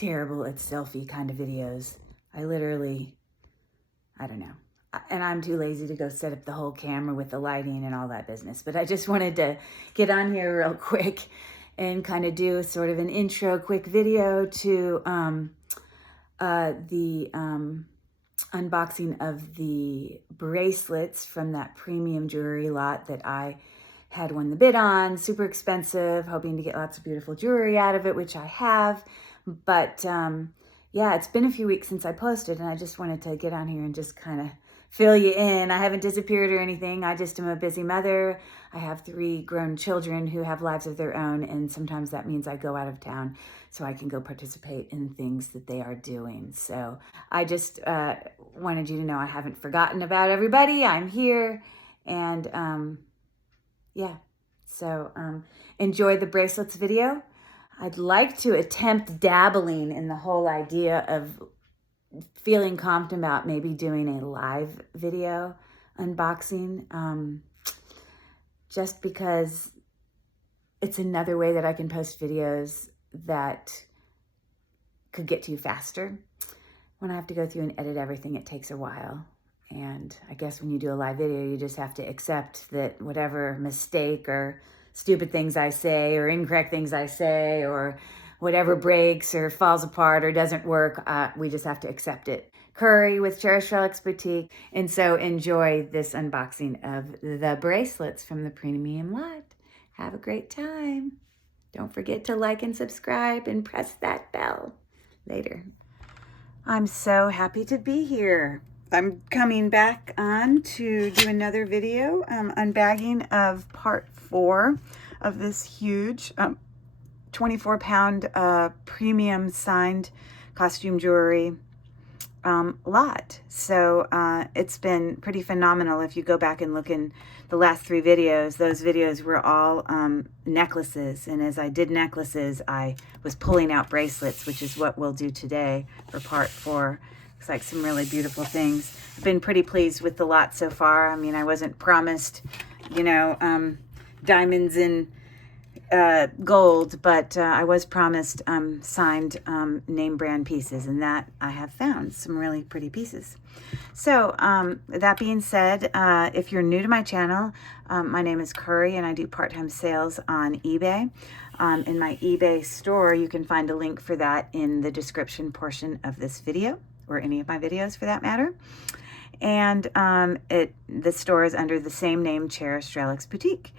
terrible at selfie kind of videos. I don't know. And I'm too lazy to go set up the whole camera with the lighting and all that business. But I just wanted to get on here real quick and kind of do sort of an intro quick video to the unboxing of the bracelets from that premium jewelry lot that I had won the bid on. Super expensive, hoping to get lots of beautiful jewelry out of it, which I have. But yeah, it's been a few weeks since I posted, and I just wanted to get on here and just kind of fill you in. I haven't disappeared or anything. I just am a busy mother. I have 3 grown children who have lives of their own, and sometimes that means I go out of town so I can go participate in things that they are doing. So I just wanted you to know I haven't forgotten about everybody. I'm here, and yeah, so enjoy the bracelets video. I'd like to attempt dabbling in the whole idea of feeling confident about maybe doing a live video unboxing, just because it's another way that I can post videos that could get to you faster. When I have to go through and edit everything, it takes a while. And I guess when you do a live video, you just have to accept that whatever mistake or stupid things I say or incorrect things I say or whatever breaks or falls apart or doesn't work, we just have to accept it. Curry with Cherished Relics Boutique. And so enjoy this unboxing of the bracelets from the premium lot. Have a great time. Don't forget to like and subscribe and press that bell. Later. I'm so happy to be here. I'm coming back on to do another video, unbagging of part 4 of this huge 24-pound premium signed costume jewelry lot. So it's been pretty phenomenal. If you go back and look in the last 3 videos, those videos were all necklaces. And as I did necklaces, I was pulling out bracelets, which is what we'll do today for part 4. Looks like some really beautiful things. I've been pretty pleased with the lot so far. I mean, I wasn't promised, you know, diamonds and gold, but I was promised signed name brand pieces, and that I have found some really pretty pieces. So that being said, if you're new to my channel, my name is Curry and I do part-time sales on eBay. In my eBay store, you can find a link for that in the description portion of this video, or any of my videos for that matter. And the store is under the same name, Cherished Relics Boutique.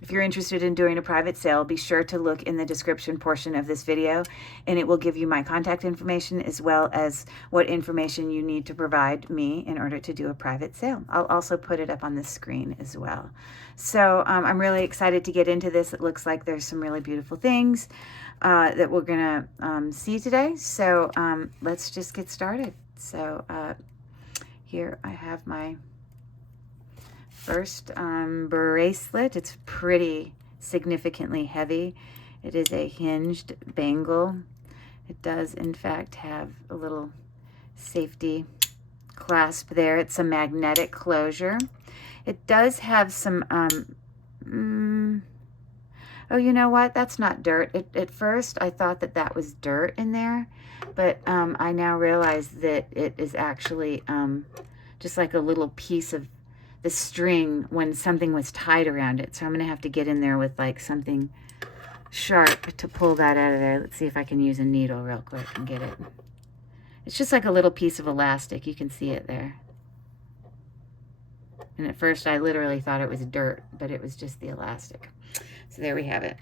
If you're interested in doing a private sale, be sure to look in the description portion of this video, and it will give you my contact information as well as what information you need to provide me in order to do a private sale. I'll also put it up on the screen as well. So I'm really excited to get into this. It looks like there's some really beautiful things that we're gonna see today. So let's just get started. So here I have my first bracelet. It's pretty significantly heavy. It is a hinged bangle. It does in fact have a little safety clasp there. It's a magnetic closure. It does have some oh, you know what? That's not dirt. At first I thought that that was dirt in there, but I now realize that it is actually just like a little piece of the string when something was tied around it. So I'm gonna have to get in there with like something sharp to pull that out of there. Let's see if I can use a needle real quick and get it. It's just like a little piece of elastic. You can see it there. And at first I literally thought it was dirt, but it was just the elastic. So there we have it.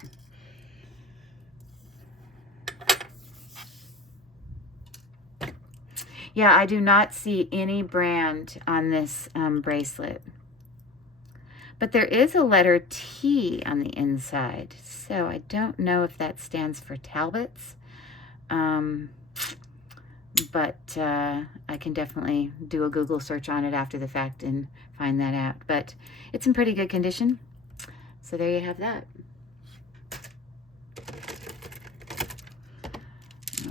Yeah, I do not see any brand on this bracelet. But there is a letter T on the inside. So I don't know if that stands for Talbots. But I can definitely do a Google search on it after the fact and find that out. But it's in pretty good condition. So there you have that.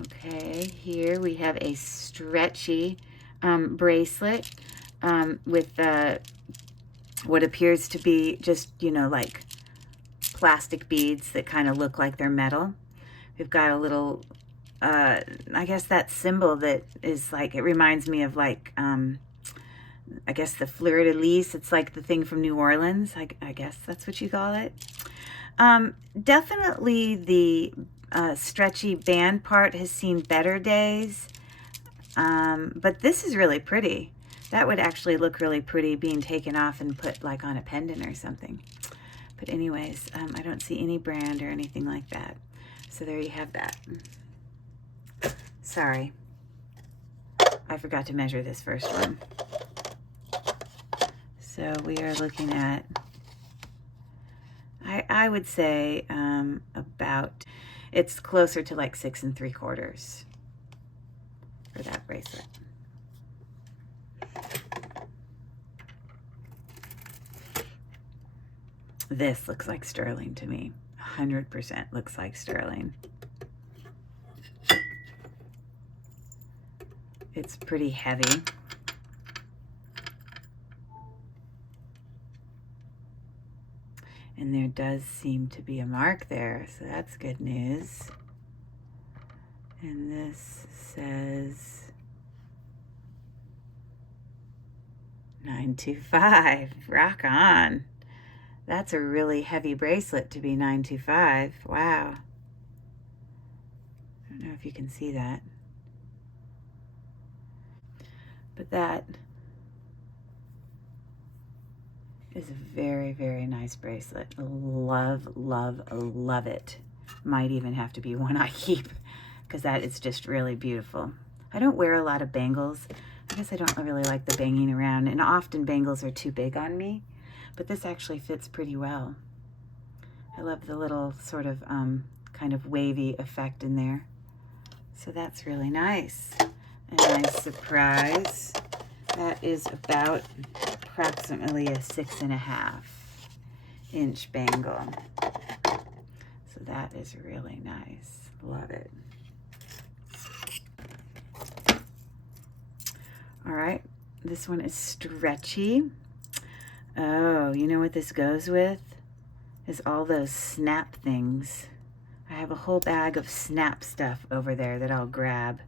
Okay, here we have a stretchy bracelet with what appears to be just, you know, like plastic beads that kind of look like they're metal. We've got a little I guess that symbol that is like, it reminds me of like, I guess the fleur-de-lis. It's like the thing from New Orleans. I guess that's what you call it. Definitely the stretchy band part has seen better days. But this is really pretty. That would actually look really pretty being taken off and put like on a pendant or something. But anyways, I don't see any brand or anything like that. So there you have that. Sorry, I forgot to measure this first one. So we are looking at, I would say about, it's closer to like 6 3/4 for that bracelet. This looks like sterling to me. 100% looks like sterling. It's pretty heavy. And there does seem to be a mark there, so that's good news. And this says 925. Rock on. That's a really heavy bracelet to be 925. Wow. I don't know if you can see that. But that is a very, very nice bracelet. Love, love, love it. Might even have to be one I keep because that is just really beautiful. I don't wear a lot of bangles. I guess I don't really like the banging around, and often bangles are too big on me, but this actually fits pretty well. I love the little sort of kind of wavy effect in there. So that's really nice. A nice surprise. That is about approximately a 6.5 inch bangle. So that is really nice. Love it. All right, this one is stretchy. Oh, you know what this goes with? Is all those snap things. I have a whole bag of snap stuff over there that I'll grab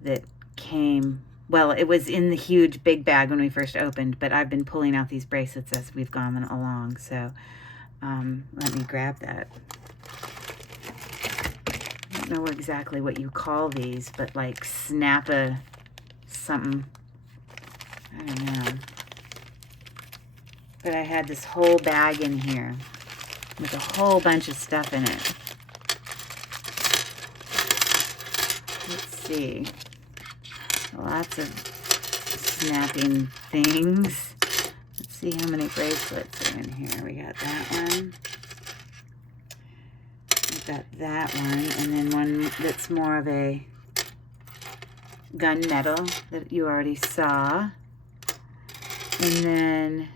that came, well, it was in the huge big bag when we first opened, but I've been pulling out these bracelets as we've gone along, so let me grab that. I don't know exactly what you call these, but like snap-a something. I don't know. But I had this whole bag in here with a whole bunch of stuff in it. Let's see. Lots of snapping things. Let's see how many bracelets are in here. We got that one. We've got that one. And then one that's more of a gunmetal that you already saw. And then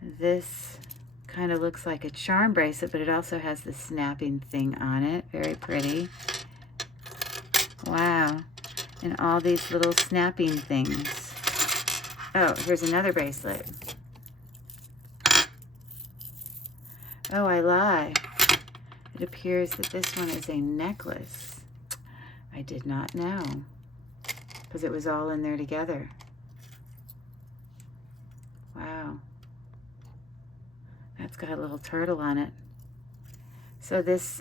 this kind of looks like a charm bracelet, but it also has the snapping thing on it. Very pretty. Wow. And all these little snapping things. Oh, here's another bracelet. Oh, I lie. It appears that this one is a necklace. I did not know, because it was all in there together. Wow. That's got a little turtle on it. So this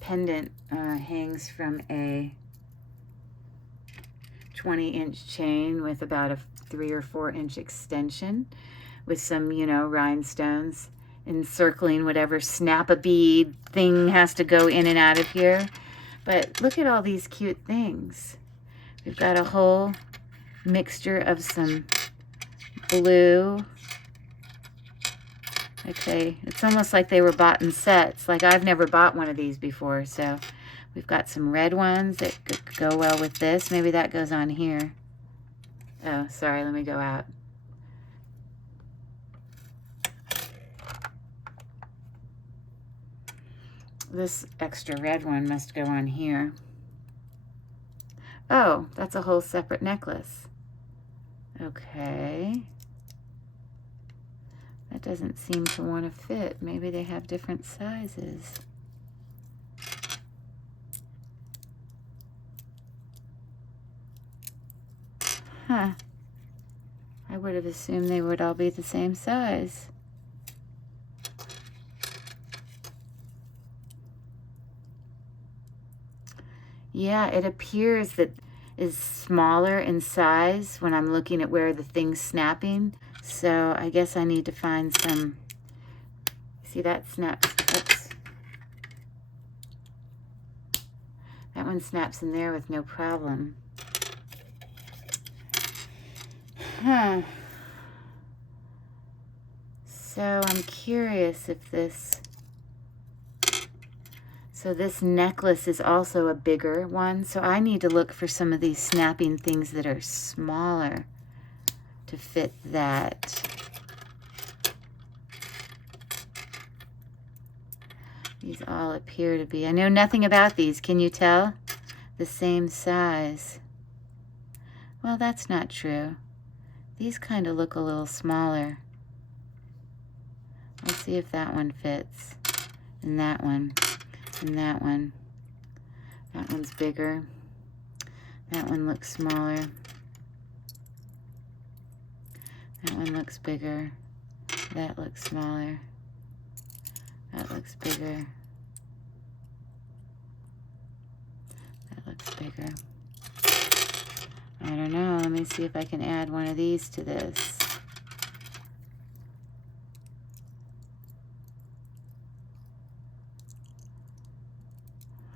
pendant hangs from a 20-inch chain with about a 3 or 4 inch extension with some, you know, rhinestones encircling whatever snap a bead thing has to go in and out of here. But look at all these cute things. We've got a whole mixture of some blue. Okay, it's almost like they were bought in sets. Like I've never bought one of these before, so we've got some red ones that could go well with this. Maybe that goes on here. Oh, sorry, let me go out. This extra red one must go on here. Oh, that's a whole separate necklace. Okay. That doesn't seem to want to fit. Maybe they have different sizes. Huh. I would have assumed they would all be the same size. Yeah, it appears that is smaller in size when I'm looking at where the thing's snapping. So I guess I need to find some, see that snaps, oops. That one snaps in there with no problem. Huh. So I'm curious if this, so this necklace is also a bigger one. So I need to look for some of these snapping things that are smaller to fit that. These all appear to be, I know nothing about these, can you tell? The same size. Well, that's not true. These kind of look a little smaller. Let's see if that one fits. And that one. And that one. That one's bigger. That one looks smaller. That one looks bigger. That looks smaller. That looks bigger. That looks bigger. I don't know. Let me see if I can add one of these to this.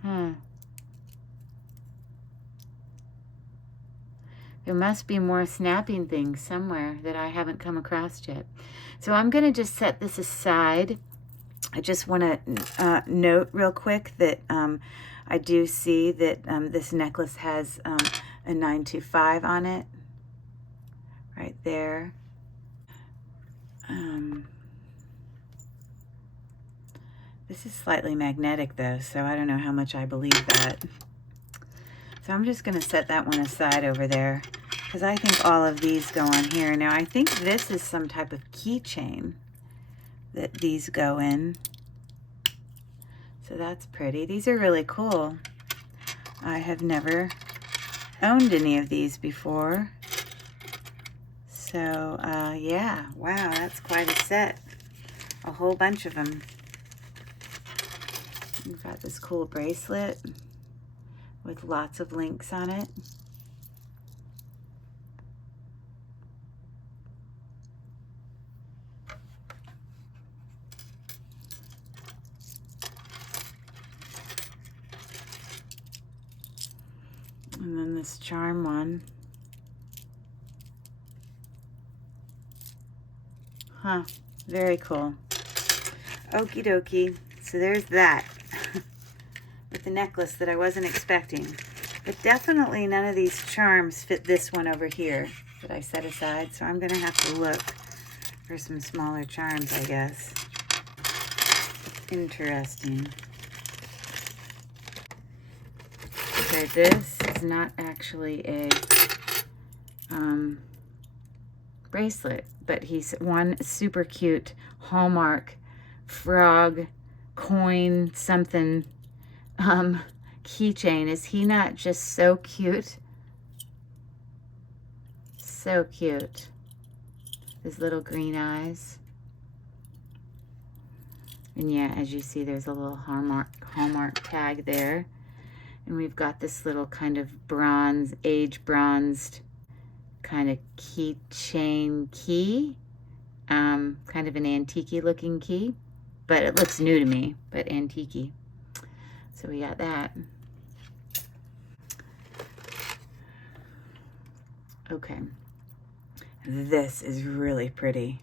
Huh. There must be more snapping things somewhere that I haven't come across yet. So I'm going to just set this aside. I just want to note real quick that I do see that this necklace has a 925 on it, right there. This is slightly magnetic though, so I don't know how much I believe that. So I'm just going to set that one aside over there because I think all of these go on here. Now I think this is some type of keychain that these go in. So that's pretty. These are really cool. I have never owned any of these before. So yeah, wow, that's quite a set. A whole bunch of them. We've got this cool bracelet with lots of links on it. And then this charm one. Huh, very cool. Okie dokie. So there's that. With the necklace that I wasn't expecting. But definitely none of these charms fit this one over here that I set aside. So I'm going to have to look for some smaller charms, I guess. Interesting. Okay, this is not actually a bracelet, but he's one super cute Hallmark frog coin something keychain. Is he not just so cute? So cute. His little green eyes. And yeah, as you see, there's a little Hallmark tag there. And we've got this little kind of bronze, age bronzed kind of keychain key. Kind of an antique-y looking key. But it looks new to me, but antique-y. So we got that. Okay. This is really pretty.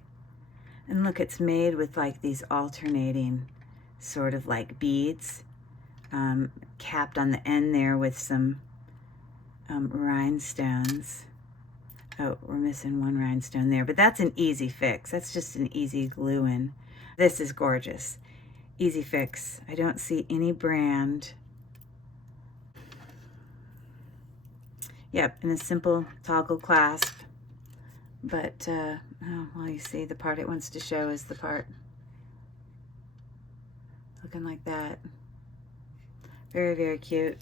And look, it's made with like these alternating sort of like beads, capped on the end there with some rhinestones. Oh, we're missing one rhinestone there, but that's an easy fix. That's just an easy glue in. This is gorgeous. Easy fix. I don't see any brand. Yep, and a simple toggle clasp. But, oh, well, you see the part it wants to show is the part looking like that. Very, very cute.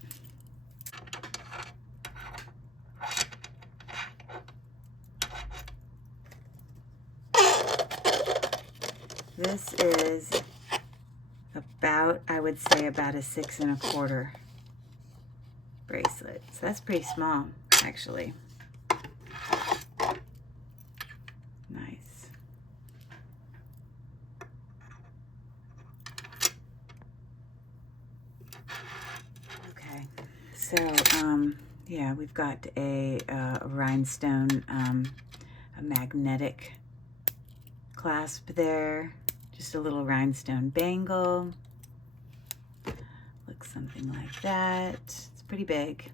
This is about, I would say, about a 6 1/4 bracelet. So that's pretty small, actually. Nice. Okay, so yeah, we've got a rhinestone, a magnetic clasp there, just a little rhinestone bangle. Looks something like that. It's pretty big.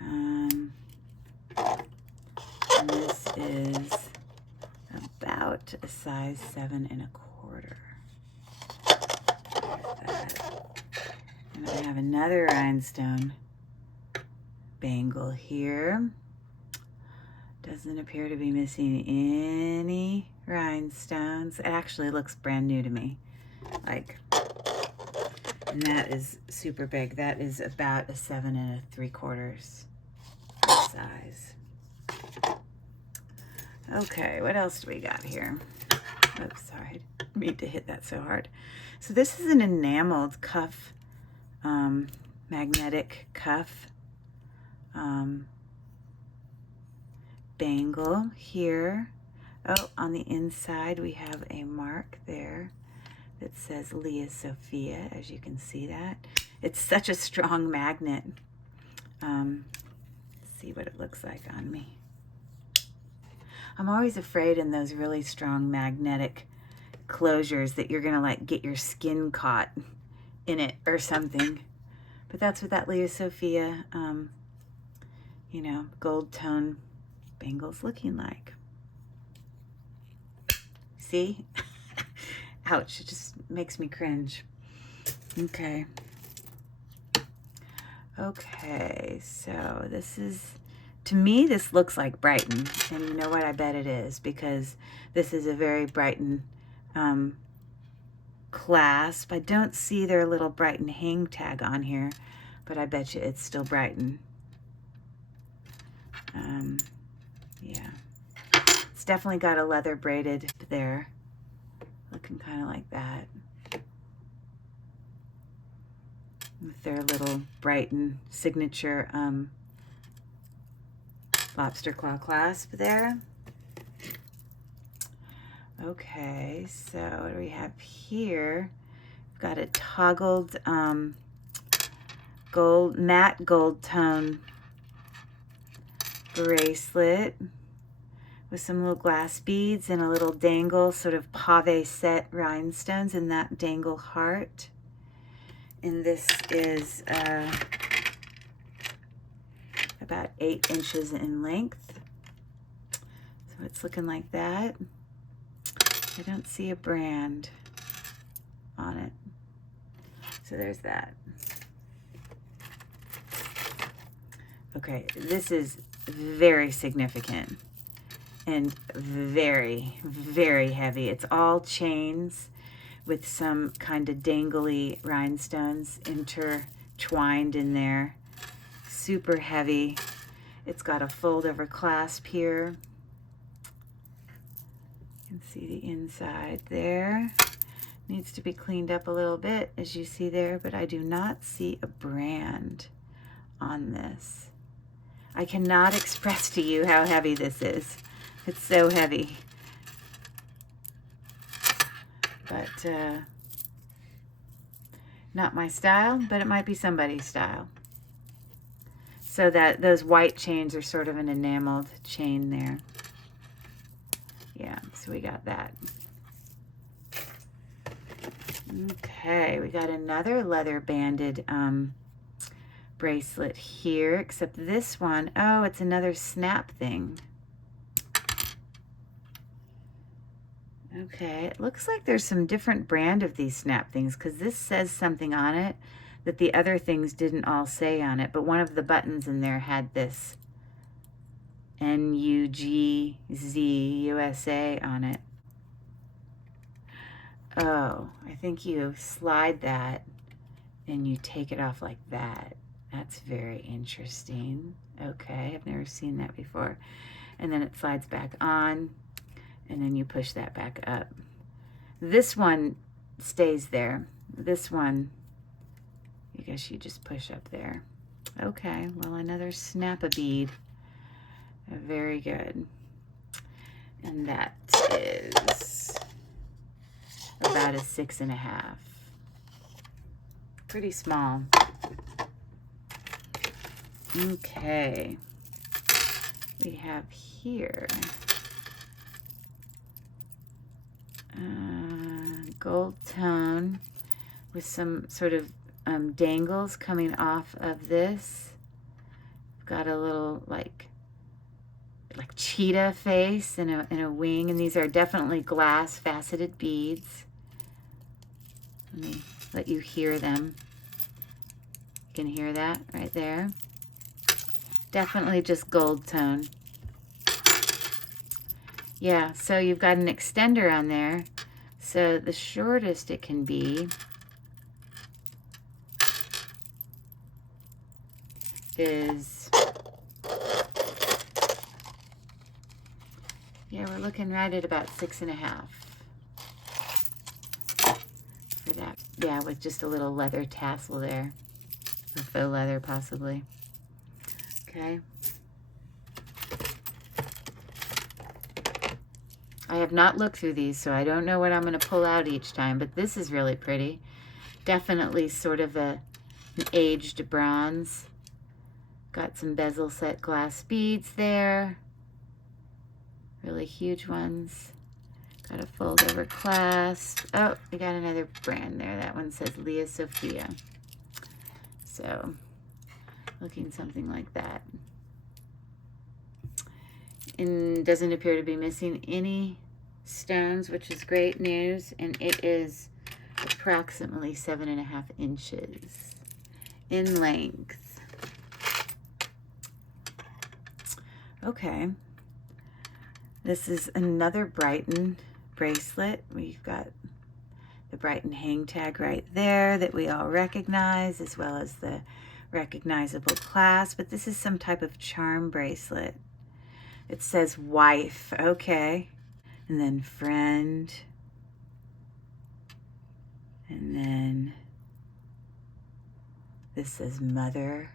And this is about a size 7 1/4. And I have another rhinestone bangle here. Doesn't appear to be missing any rhinestones. It actually looks brand new to me. Like, and that is super big. That is about a 7 3/4 size. Okay, what else do we got here? Oops, sorry, I didn't mean to hit that so hard. So this is an enameled cuff, magnetic cuff bangle here. Oh, on the inside we have a mark there that says Leah Sophia, as you can see that. It's such a strong magnet. Let's see what it looks like on me. I'm always afraid in those really strong magnetic closures that you're gonna like get your skin caught in it or something. But that's what that Leah Sophia, you know, gold tone bangle's looking like. See? Ouch, it just makes me cringe. Okay. Okay, so this is, to me, this looks like Brighton. And you know what? I bet it is, because this is a very Brighton clasp. I don't see their little Brighton hang tag on here, but I bet you it's still Brighton. Yeah. It's definitely got a leather braided there. Looking kind of like that. With their little Brighton signature lobster claw clasp there. Okay, so what do we have here? We've got a toggled matte gold tone bracelet with some little glass beads and a little dangle, sort of pave set rhinestones in that dangle heart. And this is about 8 inches in length. So it's looking like that. I don't see a brand on it. So there's that. Okay, this is very significant and very, very heavy. It's all chains with some kind of dangly rhinestones intertwined in there. Super heavy. It's got a fold over clasp here. You can see the inside there. Needs to be cleaned up a little bit, as you see there, but I do not see a brand on this. I cannot express to you how heavy this is. It's so heavy. But not my style, but it might be somebody's style. So that those white chains are sort of an enameled chain there. Yeah, so we got that. Okay, we got another leather banded bracelet here, except this one, oh, it's another snap thing. Okay, it looks like there's some different brand of these snap things, because this says something on it that the other things didn't all say on it, but one of the buttons in there had this NUGZ USA on it. Oh, I think you slide that and you take it off like that. That's very interesting. Okay, I've never seen that before. And then it slides back on, and then you push that back up. This one stays there. This one, I guess you just push up there. Okay, well, another snap a bead. Very good. And that is about a 6.5. Pretty small. Okay. We have here gold tone with some sort of dangles coming off of this. Got a little like cheetah face and a wing, and these are definitely glass faceted beads. Let me let you hear them. You can hear that right there. Definitely just gold tone. Yeah, so you've got an extender on there. So the shortest it can be is, yeah, we're looking right at about 6.5 for that. Yeah, with just a little leather tassel there, or faux leather possibly. Okay. I have not looked through these, so I don't know what I'm going to pull out each time, but this is really pretty. Definitely sort of an aged bronze. Got some bezel set glass beads there. Really huge ones. Got a fold over clasp. Oh, we got another brand there. That one says Leah Sophia. So, looking something like that. And doesn't appear to be missing any stones, which is great news. And it is approximately 7.5 inches in length. Okay. This is another Brighton bracelet. We've got the Brighton hang tag right there that we all recognize, as well as the recognizable clasp. But this is some type of charm bracelet. It says wife, okay. And then friend. And then this says mother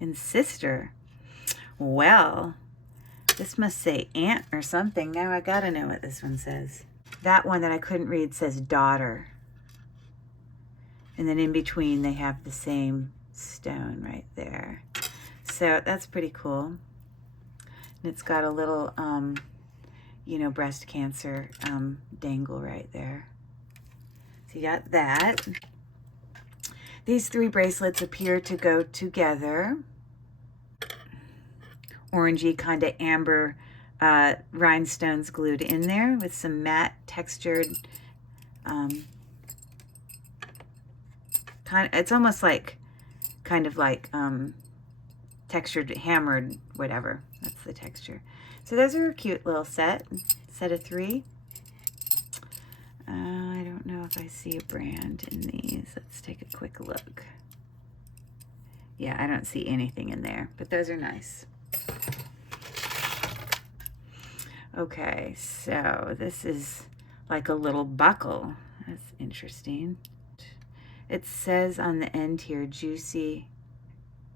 and sister. Well, this must say aunt or something. Now I gotta know what this one says. That one that I couldn't read says daughter. And then in between they have the same stone right there. So that's pretty cool. And it's got a little, you know, breast cancer dangle right there. So you got that. These 3 bracelets appear to go together. Orangey kind of amber rhinestones glued in there with some matte textured it's almost like kind of like textured hammered whatever. That's the texture. So those are a cute little set of 3. I don't know if I see a brand in these. Let's take a quick look. Yeah, I don't see anything in there, but those are nice. Okay, so this is like a little buckle. That's interesting. It says on the end here, Juicy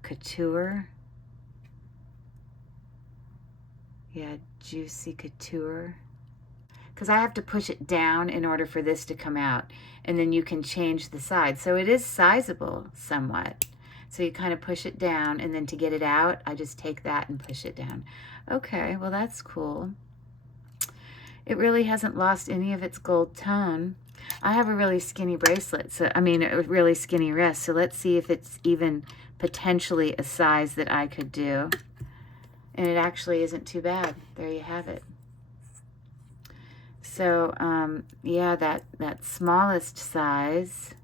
Couture. Yeah, Juicy Couture. Because I have to push it down in order for this to come out. And then you can change the size. So it is sizable somewhat. So you kind of push it down, and then to get it out, I just take that and push it down. Okay, well that's cool. It really hasn't lost any of its gold tone. I have a really skinny bracelet, so I mean a really skinny wrist, so let's see if it's even potentially a size that I could do. And it actually isn't too bad. There you have it. So yeah, that smallest size,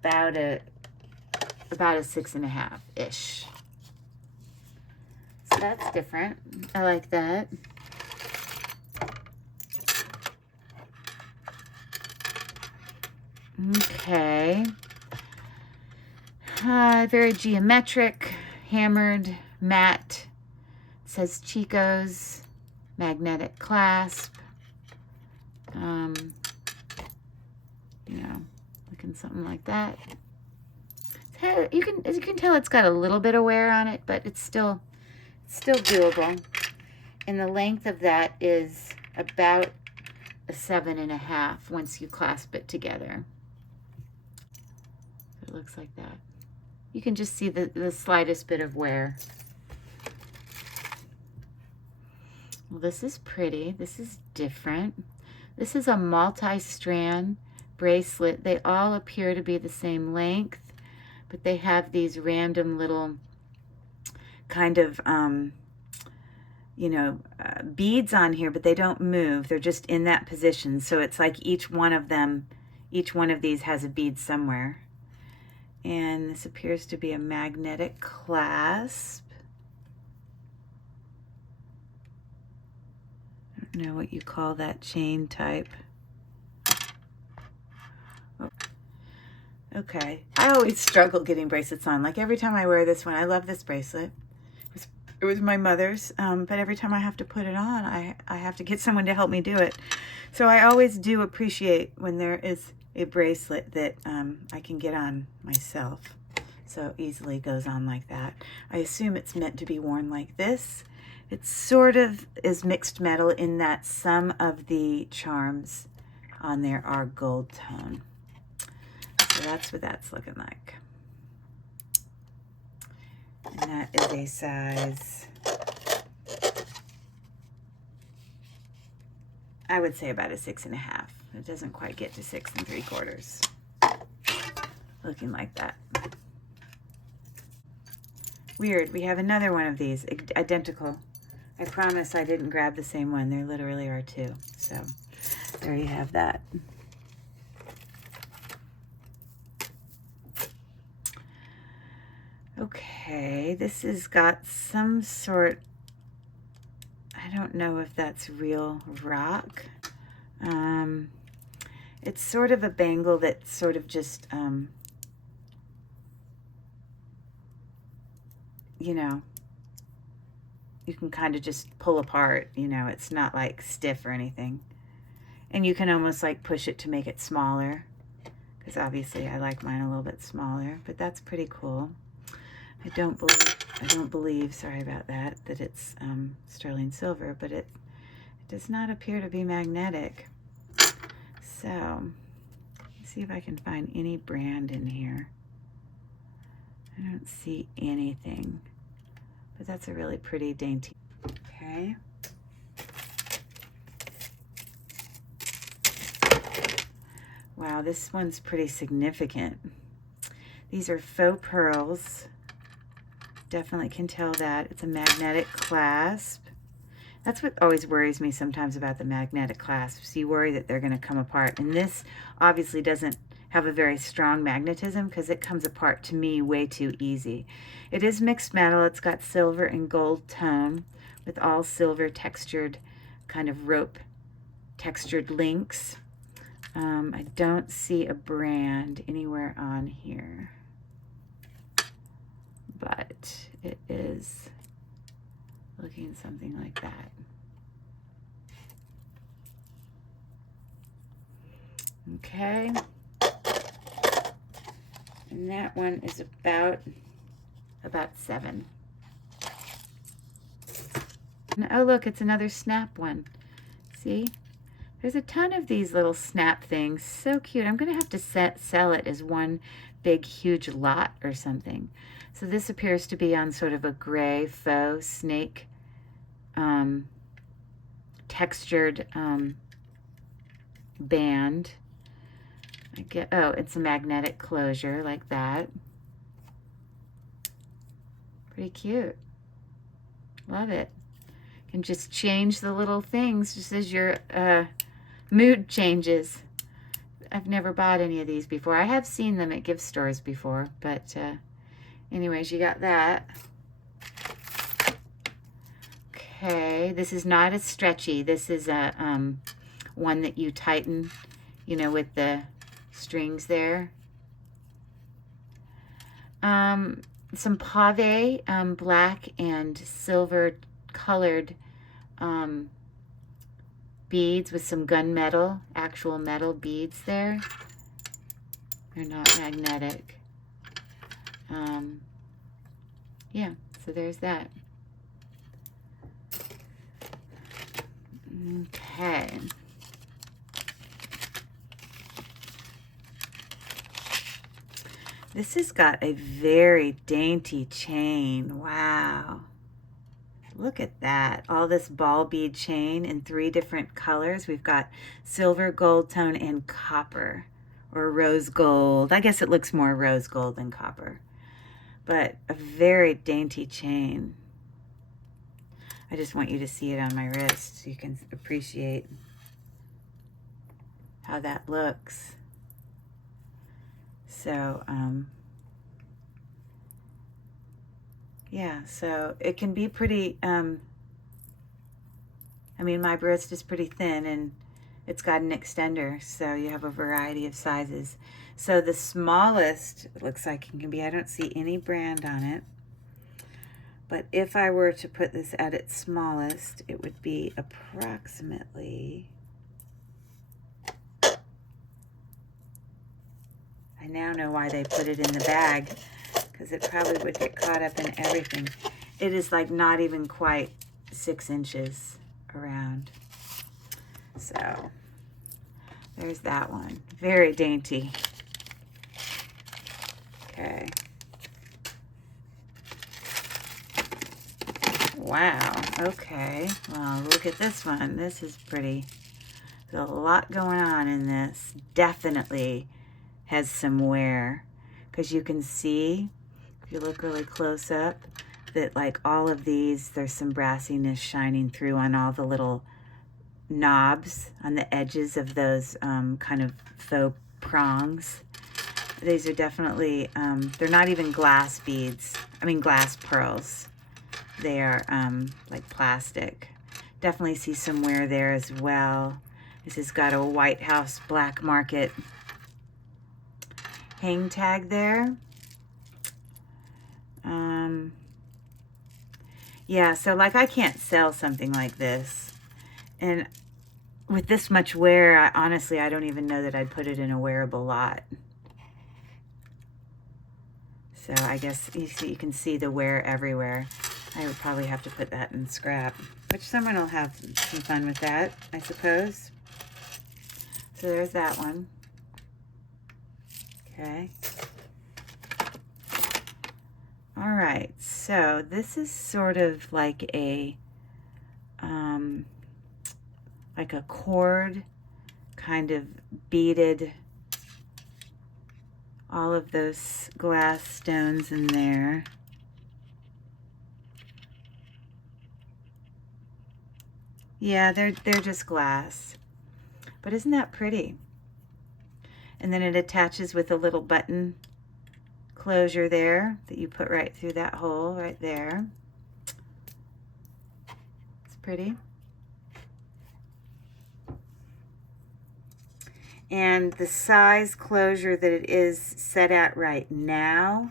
about a 6.5-ish. So that's different. I like that. Okay. Very geometric, hammered, matte. It says Chico's. magnetic clasp. You know, looking something like that. As you can tell, it's got a little bit of wear on it, but it's still doable. And the length of that is about a 7.5 once you clasp it together. So it looks like that. You can just see the slightest bit of wear. Well, this is pretty. This is different. This is a multi-strand bracelet. They all appear to be the same length, but they have these random little kind of, you know, beads on here, but they don't move. They're just in that position. So it's like each one of these has a bead somewhere. And this appears to be a magnetic clasp. I don't know what you call that chain type. Oh. Okay, I always struggle getting bracelets on. Like every time I wear this one, I love this bracelet. It was my mother's, but every time I have to put it on, I have to get someone to help me do it. So I always do appreciate when there is a bracelet that I can get on myself. So easily goes on like that. I assume it's meant to be worn like this. It sort of is mixed metal in that some of the charms on there are gold tone. So that's what that's looking like. And that is a size, I would say about a 6.5. It doesn't quite get to 6 3/4. Looking like that. Weird, we have another one of these, identical. I promise I didn't grab the same one. There literally are two. So there you have that. Okay, this has got some sort, I don't know if that's real rock. It's sort of a bangle that sort of just, you know, you can kind of just pull apart, you know, it's not like stiff or anything. And you can almost like push it to make it smaller, because obviously I like mine a little bit smaller, but that's pretty cool. I don't believe, sorry about that, that it's sterling silver, but it does not appear to be magnetic. So, let's see if I can find any brand in here. I don't see anything, but that's a really pretty dainty. Okay. Wow, this one's pretty significant. These are faux pearls. Definitely can tell that. It's a magnetic clasp. That's what always worries me sometimes about the magnetic clasps. You worry that they're going to come apart. And this obviously doesn't have a very strong magnetism because it comes apart, to me, way too easy. It is mixed metal. It's got silver and gold tone with all silver textured, kind of rope textured links. I don't see a brand anywhere on here, but it is looking something like that. Okay. And that one is about 7. And oh, look, it's another snap one. See? There's a ton of these little snap things. So cute. I'm going to have to sell it as one big, huge lot or something. So this appears to be on sort of a gray faux snake textured band. Oh, it's a magnetic closure like that. Pretty cute. Love it. You can just change the little things just as your mood changes. I've never bought any of these before. I have seen them at gift stores before, but anyways, you got that. Okay, this is not as stretchy. This is a one that you tighten, you know, with the strings there. Some pave, black and silver colored beads with some gunmetal, actual metal beads there. They're not magnetic. Yeah, so there's that. Okay. This has got a very dainty chain. Wow. Look at that. All this ball bead chain in 3 different colors. We've got silver, gold tone, and copper, or rose gold. I guess it looks more rose gold than copper, but a very dainty chain. I just want you to see it on my wrist so you can appreciate how that looks. So, yeah, so it can be pretty, I mean, my wrist is pretty thin and it's got an extender, so you have a variety of sizes. So the smallest, it looks like it can be, I don't see any brand on it, but if I were to put this at its smallest, it would be approximately, I now know why they put it in the bag, because it probably would get caught up in everything. It is like not even quite 6 inches around. So there's that one. Very dainty. Okay. Wow. Okay. Well, look at this one. This is pretty. There's a lot going on in this. Definitely has some wear, because you can see, if you look really close up, that like all of these, there's some brassiness shining through on all the little knobs on the edges of those kind of faux prongs. These are definitely, they're not even glass beads. I mean glass pearls. They are like plastic. Definitely see some wear there as well. This has got a White House Black Market hang tag there. Yeah, so like I can't sell something like this. And with this much wear, honestly, I don't even know that I'd put it in a wearable lot. So I guess you can see the wear everywhere. I would probably have to put that in scrap, which someone will have some fun with that, I suppose. So there's that one. Okay. All right, so this is sort of like a cord, kind of beaded, all of those glass stones in there. Yeah, they're just glass, but isn't that pretty? And then it attaches with a little button closure there that you put right through that hole right there. It's pretty. And the size closure that it is set at right now,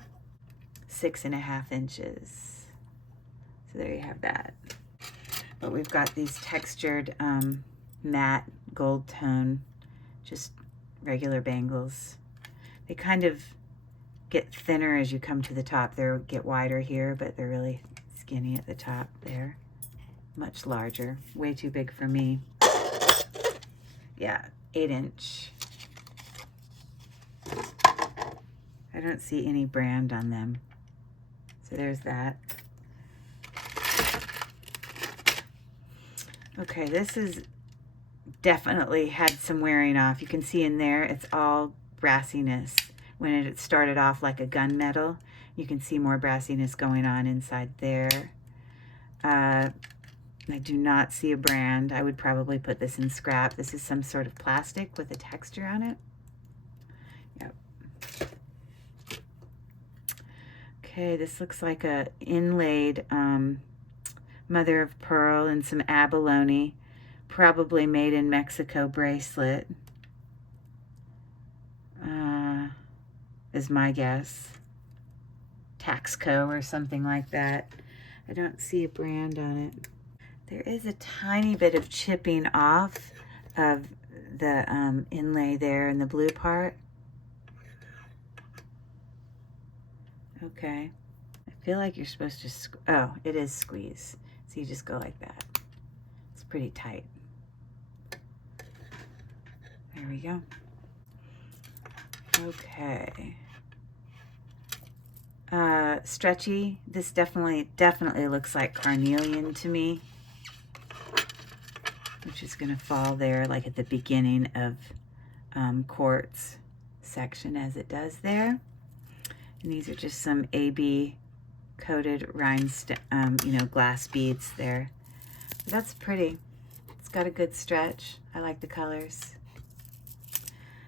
6.5 inches. So there you have that. But we've got these textured matte gold tone, just regular bangles. They kind of get thinner as you come to the top. They get wider here, but they're really skinny at the top there. Much larger, way too big for me. Yeah, 8 inch. I don't see any brand on them. So there's that. Okay, this is definitely had some wearing off. You can see in there, it's all brassiness. When it started off like a gunmetal, you can see more brassiness going on inside there. I do not see a brand. I would probably put this in scrap. This is some sort of plastic with a texture on it. Yep. Okay, this looks like a inlaid mother of pearl and some abalone, probably made in Mexico bracelet, is my guess. Taxco or something like that. I don't see a brand on it. There is a tiny bit of chipping off of the inlay there in the blue part. Okay. I feel like you're supposed to, oh, it is squeeze. So you just go like that. It's pretty tight. There we go. Okay. Stretchy. This definitely looks like carnelian to me, which is going to fall there like at the beginning of quartz section as it does there. And these are just some AB coated rhinestone, you know, glass beads there. That's pretty. It's got a good stretch. I like the colors.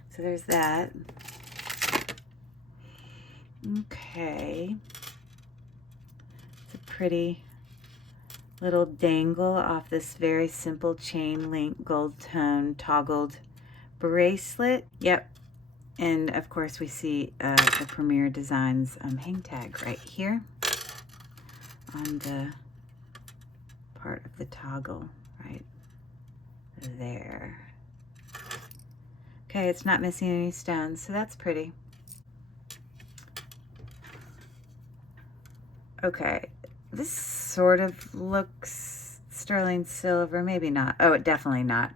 So there's that. Okay. It's a pretty little dangle off this very simple chain link gold tone toggled bracelet. Yep. And of course we see the Premier Designs hang tag right here on the part of the toggle right there. Okay, it's not missing any stones, so that's pretty. Okay, this sort of looks sterling silver, maybe not. Oh, definitely not,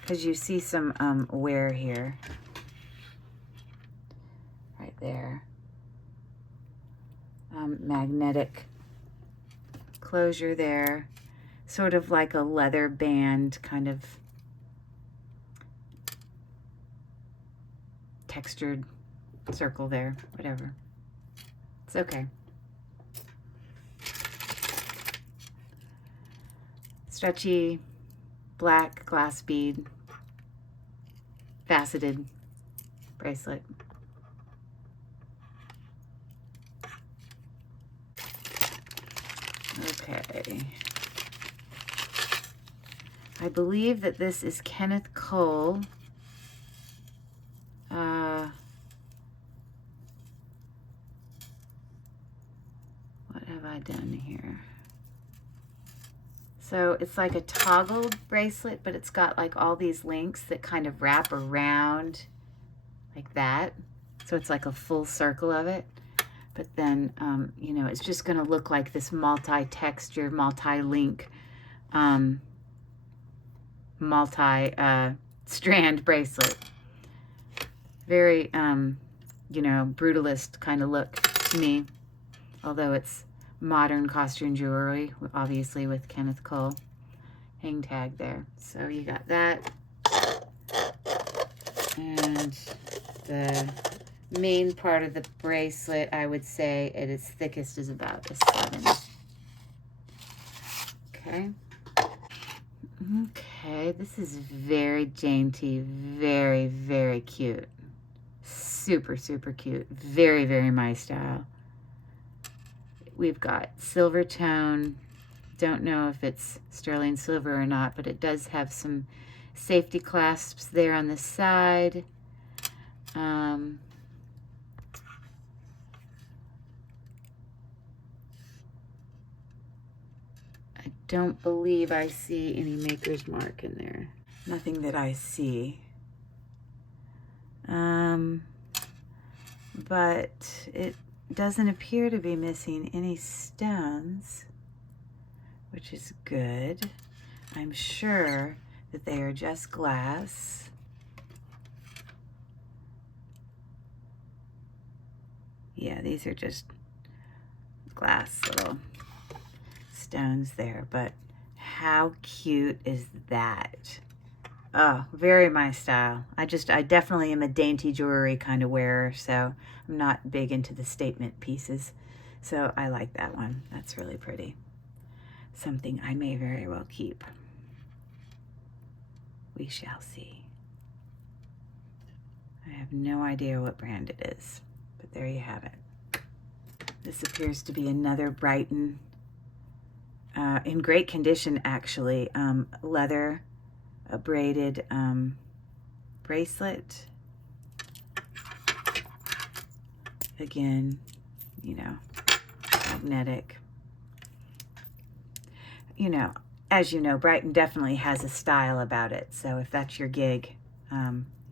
because you see some wear here. Right there. Magnetic closure there. Sort of like a leather band kind of textured circle there, whatever. It's okay. Stretchy black glass bead, faceted bracelet. Okay. I believe that this is Kenneth Cole. What have I done here? So it's like a toggled bracelet, but it's got like all these links that kind of wrap around like that. So it's like a full circle of it. But then, you know, it's just going to look like this multi-texture, multi-link, multi-strand bracelet. Very, you know, brutalist kind of look to me. Although it's modern costume jewelry, obviously with Kenneth Cole hang tag there. So you got that. And the main part of the bracelet, I would say at its thickest is about a 7. Okay. Okay, this is very dainty, very, very cute. Super, super cute. Very, very my style. We've got silver tone. Don't know if it's sterling silver or not, but it does have some safety clasps there on the side. I don't believe I see any maker's mark in there. Nothing that I see. But it doesn't appear to be missing any stones, which is good. I'm sure that they are just glass. Yeah, these are just glass little stones there, but how cute is that? Oh, very my style. I definitely am a dainty jewelry kind of wearer, so I'm not big into the statement pieces. So I like that one. That's really pretty. Something I may very well keep. We shall see. I have no idea what brand it is, but there you have it. This appears to be another Brighton, in great condition actually, leather, a braided bracelet. Again, you know, magnetic. You know, as you know, Brighton definitely has a style about it. So if that's your gig,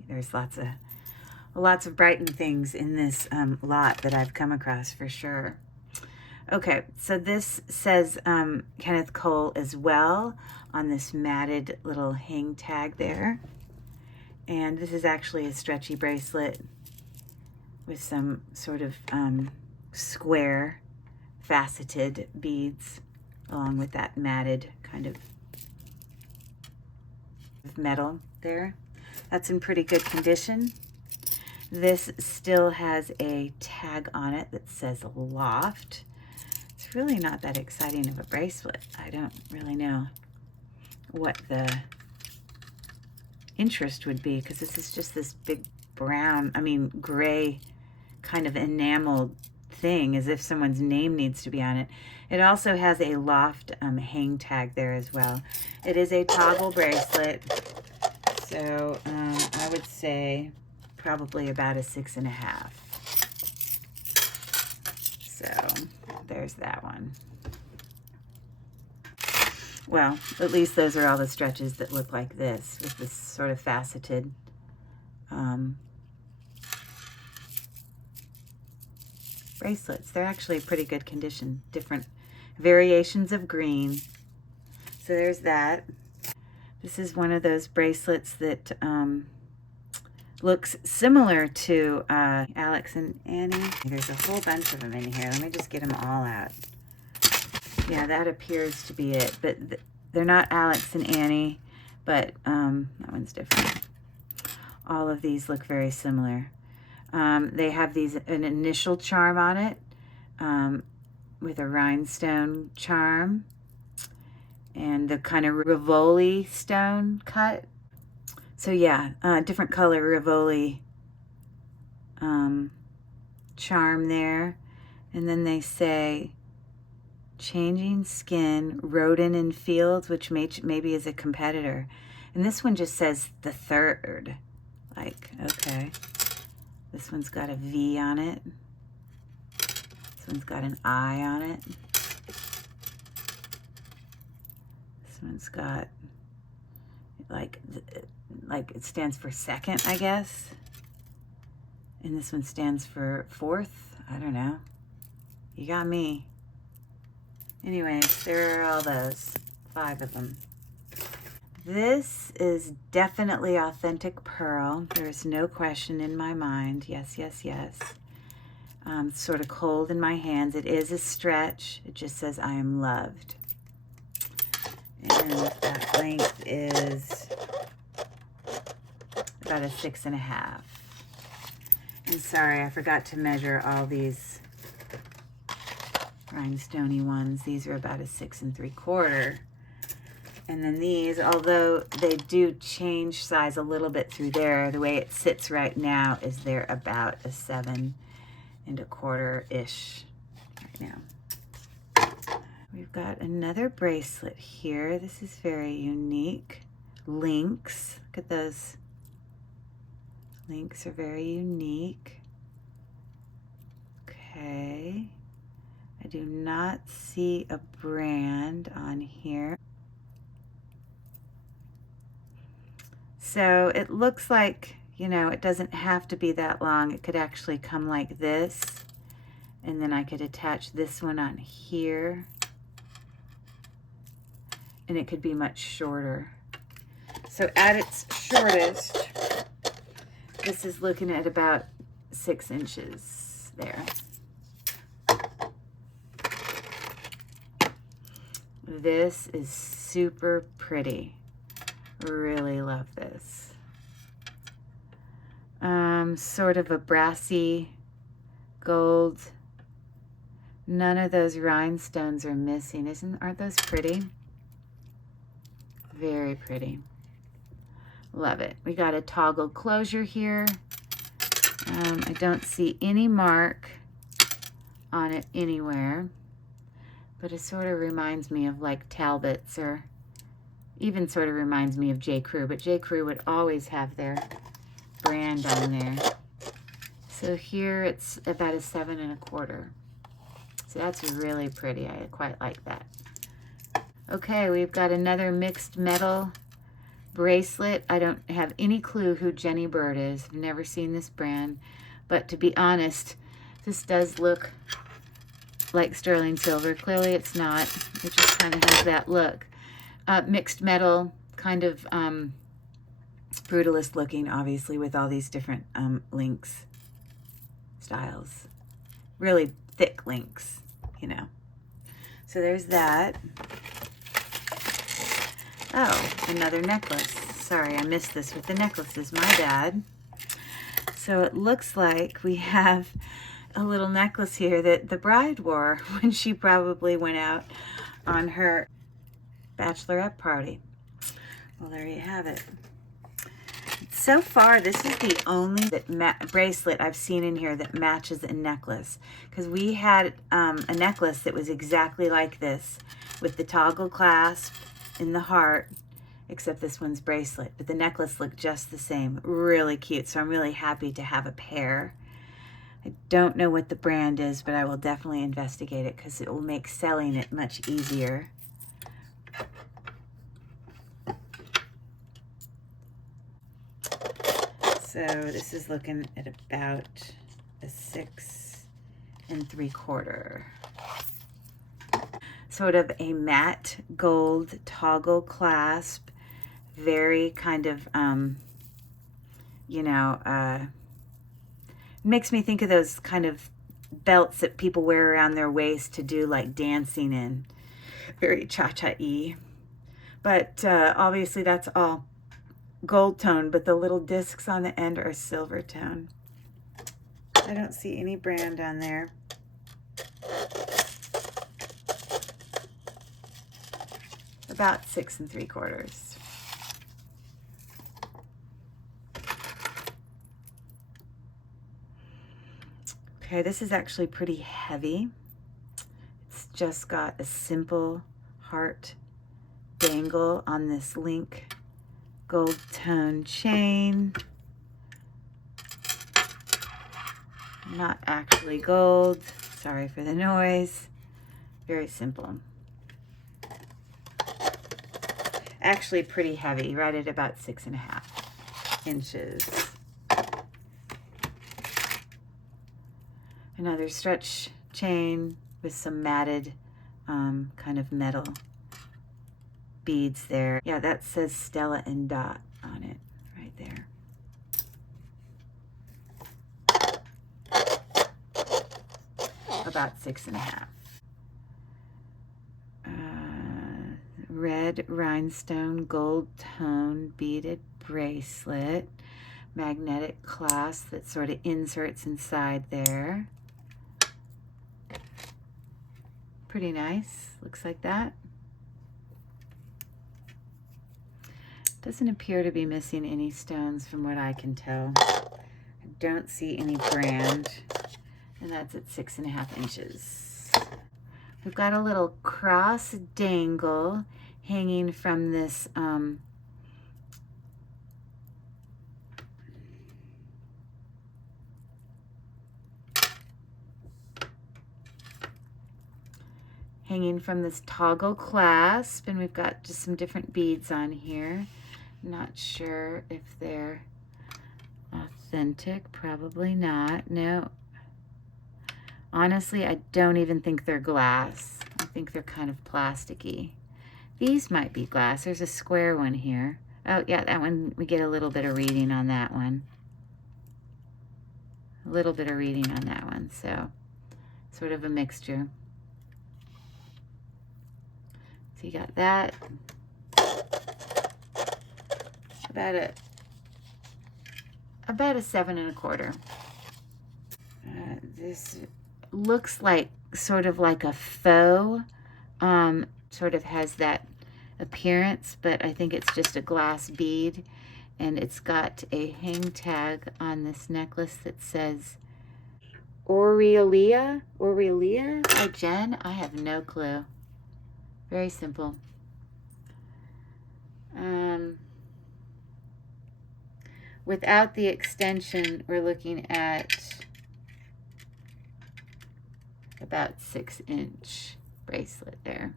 there's lots of Brighton things in this lot that I've come across for sure. Okay, so this says Kenneth Cole as well on this matted little hang tag there. And this is actually a stretchy bracelet with some sort of square faceted beads along with that matted kind of metal there. That's in pretty good condition. This still has a tag on it that says Loft. It's really not that exciting of a bracelet. I don't really know what the interest would be, because this is just this big brown, gray kind of enameled thing, as if someone's name needs to be on it. It also has a Loft hang tag there as well. It is a toggle bracelet, so I would say probably about a 6.5. So there's that one. Well, at least those are all the stretches that look like this, with this sort of faceted bracelets. They're actually pretty good condition, different variations of green. So there's that. This is one of those bracelets that looks similar to Alex and Annie. There's a whole bunch of them in here. Let me just get them all out. Yeah, that appears to be it, but they're not Alex and Annie, but that one's different. All of these look very similar. They have an initial charm on it with a rhinestone charm and the kind of Rivoli stone cut. So yeah, different color Rivoli charm there. And then they say, changing skin, rodent in fields, which maybe is a competitor. And this one just says the third. Like, okay. This one's got a V on it. This one's got an I on it. This one's got like it stands for second, I guess. And this one stands for fourth. I don't know. You got me. Anyways, there are all those, 5 of them. This is definitely authentic pearl. There's no question in my mind. Yes, yes, yes. It's sort of cold in my hands. It is a stretch. It just says, I am loved. And that length is about a 6.5. And sorry, I forgot to measure all these rhinestoney ones. These are about a 6 3/4. And then these, although they do change size a little bit through there, the way it sits right now is they're about a 7 1/4-ish right now. We've got another bracelet here. This is very unique. Links. Look at those. Links are very unique. Okay. I do not see a brand on here. So it looks like, you know, it doesn't have to be that long. It could actually come like this. And then I could attach this one on here. And it could be much shorter. So at its shortest, this is looking at about 6 inches there. This is super pretty. Really love this. Sort of a brassy gold. None of those rhinestones are missing. Aren't those pretty? Very pretty. Love it. We got a toggle closure here. I don't see any mark on it anywhere, but it sort of reminds me of like Talbot's, or even sort of reminds me of J. Crew, but J. Crew would always have their brand on there. So here it's about a 7 1/4. So that's really pretty. I quite like that. Okay, we've got another mixed metal bracelet. I don't have any clue who Jenny Bird is. I've never seen this brand, but to be honest, this does look like sterling silver. Clearly it's not. It just kind of has that look. Mixed metal, kind of brutalist looking, obviously, with all these different links styles. Really thick links, you know. So there's that. Oh, another necklace. Sorry, I missed this with the necklaces. My bad. So it looks like we have a little necklace here that the bride wore when she probably went out on her bachelorette party. Well, there you have it. So far, this is the only bracelet I've seen in here that matches a necklace. Because we had a necklace that was exactly like this, with the toggle clasp in the heart, except this one's bracelet. But the necklace looked just the same. Really cute. So I'm really happy to have a pair. I don't know what the brand is, but I will definitely investigate it because it will make selling it much easier. So this is looking at about a 6 3/4. Sort of a matte gold toggle clasp. Very kind of, you know, makes me think of those kind of belts that people wear around their waist to do like dancing in. Very cha-cha-y. But obviously that's all gold tone, but the little discs on the end are silver tone. I don't see any brand on there. About 6 3/4. Okay, this is actually pretty heavy. It's just got a simple heart dangle on this link gold tone chain. Not actually gold. Sorry for the noise. Very simple. Actually pretty heavy, right at about 6.5 inches. Another stretch chain with some matted kind of metal beads there. Yeah, that says Stella and Dot on it right there. About 6.5. Red rhinestone gold tone beaded bracelet. Magnetic clasp that sort of inserts inside there. Pretty nice. Looks like that. Doesn't appear to be missing any stones from what I can tell. I don't see any brand, and that's at 6.5 inches. We've got a little cross dangle hanging from this toggle clasp, and we've got just some different beads on here. Not sure if they're authentic. Probably not. No. Honestly, I don't even think they're glass. I think they're kind of plasticky. These might be glass. There's a square one here. Oh, yeah, that one, we get a little bit of reading on that one. A little bit of reading on that one, so sort of a mixture. So you got that. About a 7 1/4. This looks like sort of like a faux. Sort of has that appearance, but I think it's just a glass bead, and it's got a hang tag on this necklace that says Aurelia by Jen. I have no clue. Very simple. Without the extension, we're looking at about 6-inch bracelet there.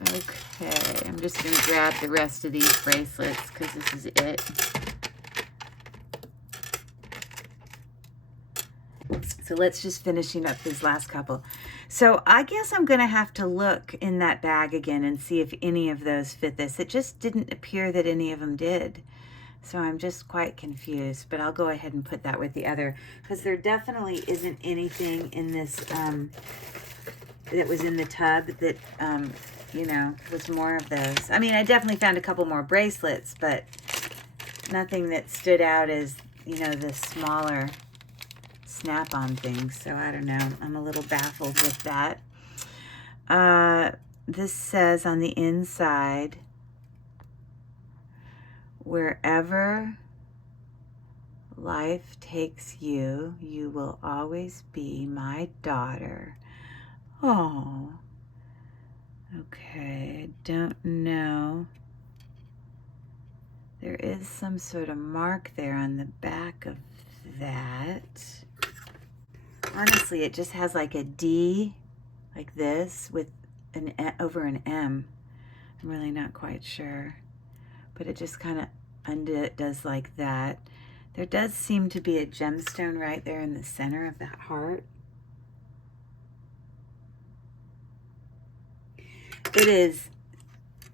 Okay, I'm just going to grab the rest of these bracelets because this is it. So let's just finishing up these last couple. So I guess I'm going to have to look in that bag again and see if any of those fit this. It just didn't appear that any of them did. So I'm just quite confused, but I'll go ahead and put that with the other, because there definitely isn't anything in this that was in the tub that, you know, was more of those. I mean, I definitely found a couple more bracelets, but nothing that stood out as, you know, the smaller snap-on things. So I don't know. I'm a little baffled with that. This says on the inside, wherever life takes you, you will always be my daughter. Oh, okay. I don't know. There is some sort of mark there on the back of that. Honestly, it just has like a D, like this, with an over an M. I'm really not quite sure, but it just kind of does like that. There does seem to be a gemstone right there in the center of that heart. It is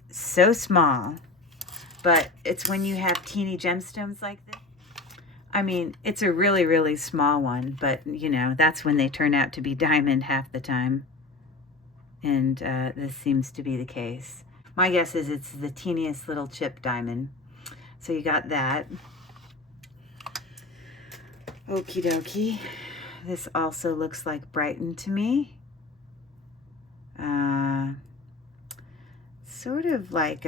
so small, but it's when you have teeny gemstones like this. I mean, it's a really, really small one, but, you know, that's when they turn out to be diamond half the time. And this seems to be the case. My guess is it's the teeniest little chip diamond. So you got that. Okie dokie. This also looks like Brighton to me. Sort of like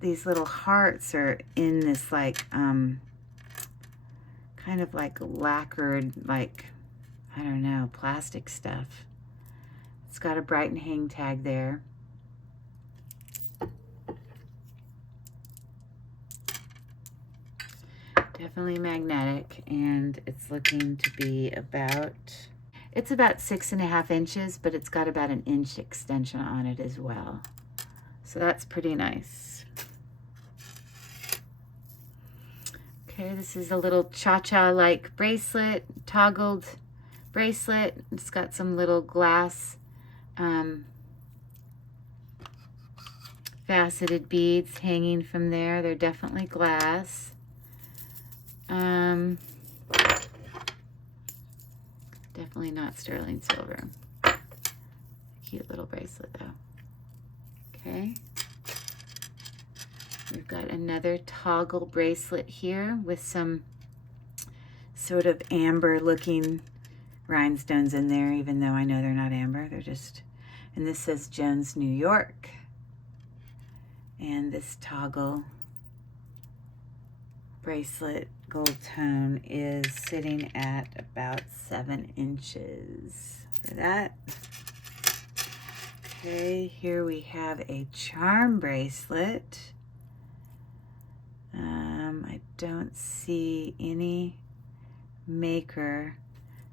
these little hearts are in this like kind of like lacquered, like, I don't know, plastic stuff. It's got a Brighton hang tag there. Definitely magnetic, and it's looking to be about, it's about 6.5 inches, but it's got about an inch extension on it as well. So that's pretty nice. Okay, this is a little cha-cha-like bracelet, toggled bracelet. It's got some little glass faceted beads hanging from there. They're definitely glass. Definitely not sterling silver. Cute little bracelet though. Okay. We've got another toggle bracelet here with some sort of amber looking rhinestones in there, even though I know they're not amber. They're just, and this says Jones, New York. And this toggle bracelet gold tone is sitting at about 7 inches for that. Okay, here we have a charm bracelet. I don't see any maker.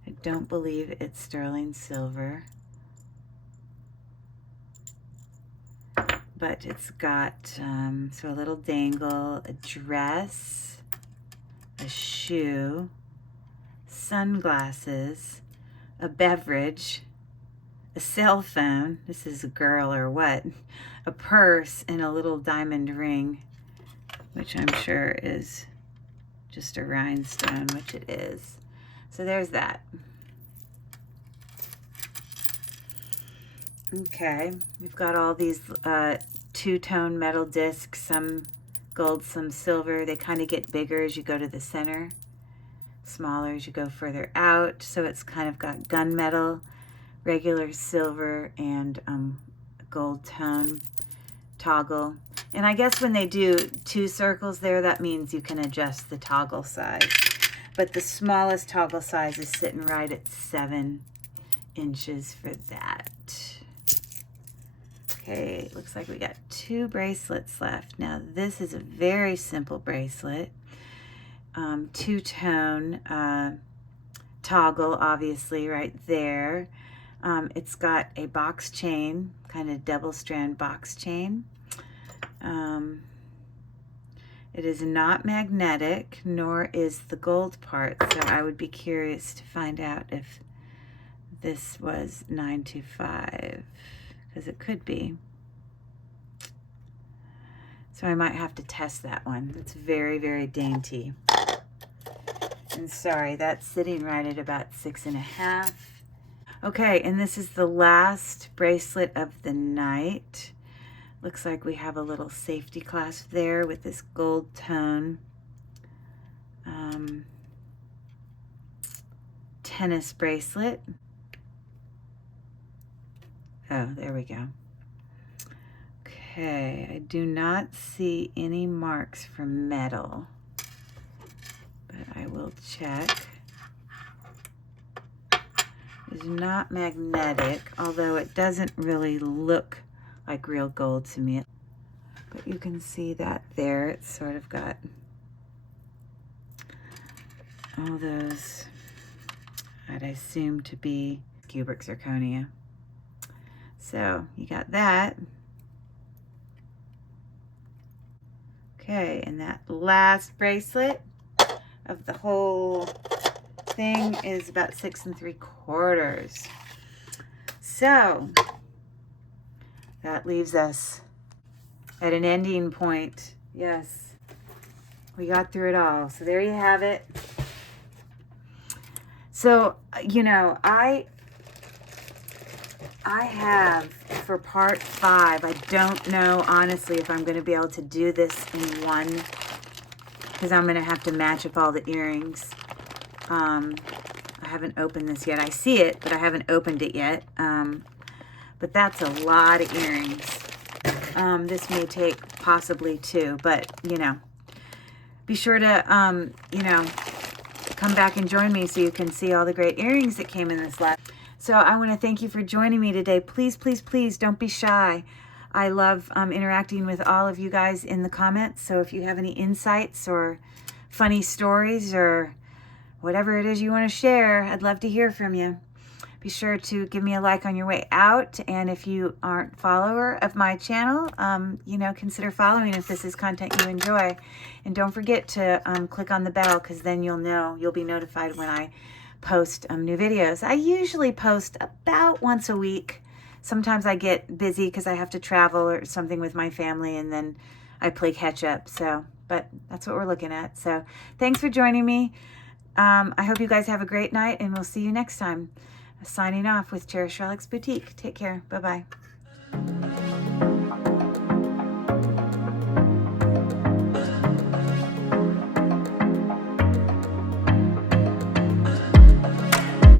I don't believe it's sterling silver. But it's got so a little dangle, a dress, a shoe, sunglasses, a beverage, a cell phone, this is a girl or what, a purse, and a little diamond ring, which I'm sure is just a rhinestone, which it is. So there's that. Okay, we've got all these two-tone metal discs, some gold, some silver. They kind of get bigger as you go to the center, smaller as you go further out. So it's kind of got gunmetal, regular silver, and gold tone toggle. And I guess when they do 2 circles there, that means you can adjust the toggle size. But the smallest toggle size is sitting right at 7 inches for that. Okay, looks like we got 2 bracelets left. Now this is a very simple bracelet. Two-tone toggle, obviously, right there. It's got a box chain, kind of double strand box chain. It is not magnetic, nor is the gold part, so I would be curious to find out if this was 925, because it could be. So I might have to test that one. It's very, very dainty. And sorry, that's sitting right at about 6.5. Okay, and this is the last bracelet of the night. Looks like we have a little safety clasp there with this gold tone tennis bracelet. Oh, there we go. Okay, I do not see any marks for metal, but I will check. It's not magnetic, although it doesn't really look like real gold to me. But you can see that there. It's sort of got all those, I'd assume to be cubic zirconia. So you got that. Okay, and that last bracelet of the whole thing is about 6 3/4. So that leaves us at an ending point. Yes, we got through it all. So there you have it. So, you know, I have for part 5, I don't know honestly if I'm going to be able to do this in one, because I'm going to have to match up all the earrings. I haven't opened this yet. I see it, but I haven't opened it yet. But that's a lot of earrings. This may take possibly 2, but, you know, be sure to, you know, come back and join me so you can see all the great earrings that came in this last. So I want to thank you for joining me today. Please, please, please don't be shy. I love interacting with all of you guys in the comments. So if you have any insights or funny stories or whatever it is you want to share, I'd love to hear from you. Be sure to give me a like on your way out. And if you aren't a follower of my channel, you know, consider following if this is content you enjoy. And don't forget to click on the bell, because then you'll be notified when I post new videos. I usually post about once a week. Sometimes I get busy because I have to travel or something with my family, and then I play catch up. So, but that's what we're looking at. So thanks for joining me. I hope you guys have a great night, and we'll see you next time. Signing off with Cherished Relics Boutique. Take care. Bye-bye.